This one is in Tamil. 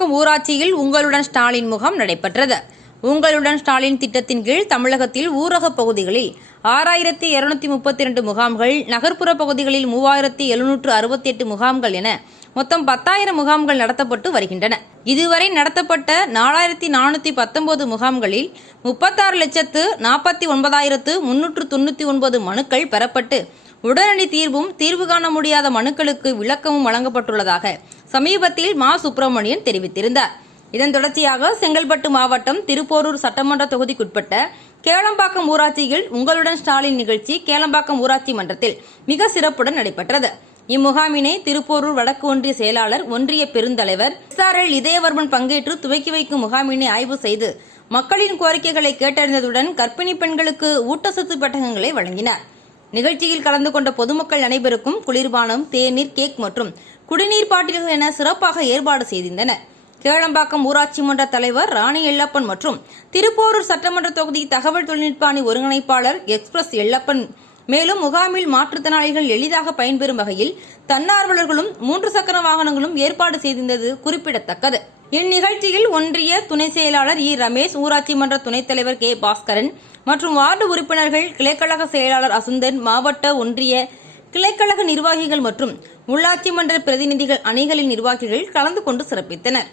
கேளம்பாக்கம் ஊராட்சியில் உங்களுடன் ஸ்டாலின் முகாம் நடைபெற்றது. உங்களுடன் ஸ்டாலின் திட்டத்தின் கீழ் தமிழகத்தில் ஊரக பகுதிகளில் 6232 முகாம்கள், நகர்ப்புற பகுதிகளில் 3768 முகாம்கள் என மொத்தம் 10,000 முகாம்கள் நடத்தப்பட்டு வருகின்றன. இதுவரை நடத்தப்பட்ட 4419 முகாம்களில் 36,49,399 மனுக்கள் பெறப்பட்டு உடனடி தீர்வு காண முடியாத மனுக்களுக்கு விளக்கமும் வழங்கப்பட்டுள்ளதாக சமீபத்தில் மா. சுப்பிரமணியன் தெரிவித்திருந்தார். இதன் தொடர்ச்சியாக செங்கல்பட்டு மாவட்டம் திருப்போரூர் சட்டமன்ற தொகுதிக்குட்பட்ட கேளம்பாக்கம் ஊராட்சியில் உங்களுடன் ஸ்டாலின் நிகழ்ச்சி கேளம்பாக்கம் ஊராட்சி மன்றத்தில் மிக சிறப்புடன் நடைபெற்றது. இம்முகாமினை திருப்போரூர் வடக்கு ஒன்றிய செயலாளர், ஒன்றிய பெருந்தலைவர் SRL இதயவர்மன் பங்கேற்று துவக்கி வைக்கும் முகாமினை ஆய்வு செய்து மக்களின் கோரிக்கைகளை கேட்டறிந்ததுடன் கர்ப்பிணி பெண்களுக்கு ஊட்டச்சத்து பெட்டகங்களை வழங்கினார். நிகழ்ச்சியில் கலந்து கொண்ட பொதுமக்கள் அனைவருக்கும் குளிர்பானம், தேநீர், கேக் மற்றும் குடிநீர் பாட்டில்கள் என சிறப்பாக ஏற்பாடு செய்திருந்தனர். கேளம்பாக்கம் ஊராட்சி மன்ற தலைவர் ராணி எல்லப்பன் மற்றும் திருப்போரூர் சட்டமன்ற தொகுதி தகவல் தொழில்நுட்ப அணி ஒருங்கிணைப்பாளர் எக்ஸ்பிரஸ் எல்லப்பன் மேலும் முகாமில் மாற்றுத்திறனாளிகள் எளிதாக பயன்பெறும் வகையில் தன்னார்வலர்களும் 3 சக்கர வாகனங்களும் ஏற்பாடு செய்திருந்தது குறிப்பிடத்தக்கது. இந்நிகழ்ச்சியில் ஒன்றிய துணை செயலாளர் ரமேஷ், ஊராட்சி மன்ற துணைத் தலைவர் பாஸ்கரன் மற்றும் வார்டு உறுப்பினர்கள், கிளைக்கழக செயலாளர் அசுந்தன், மாவட்ட ஒன்றிய கிளைக்கழக நிர்வாகிகள் மற்றும் உள்ளாட்சி மன்ற பிரதிநிதிகள் அணிகளின் நிர்வாகிகள் கலந்து கொண்டு சிறப்பித்தனர்.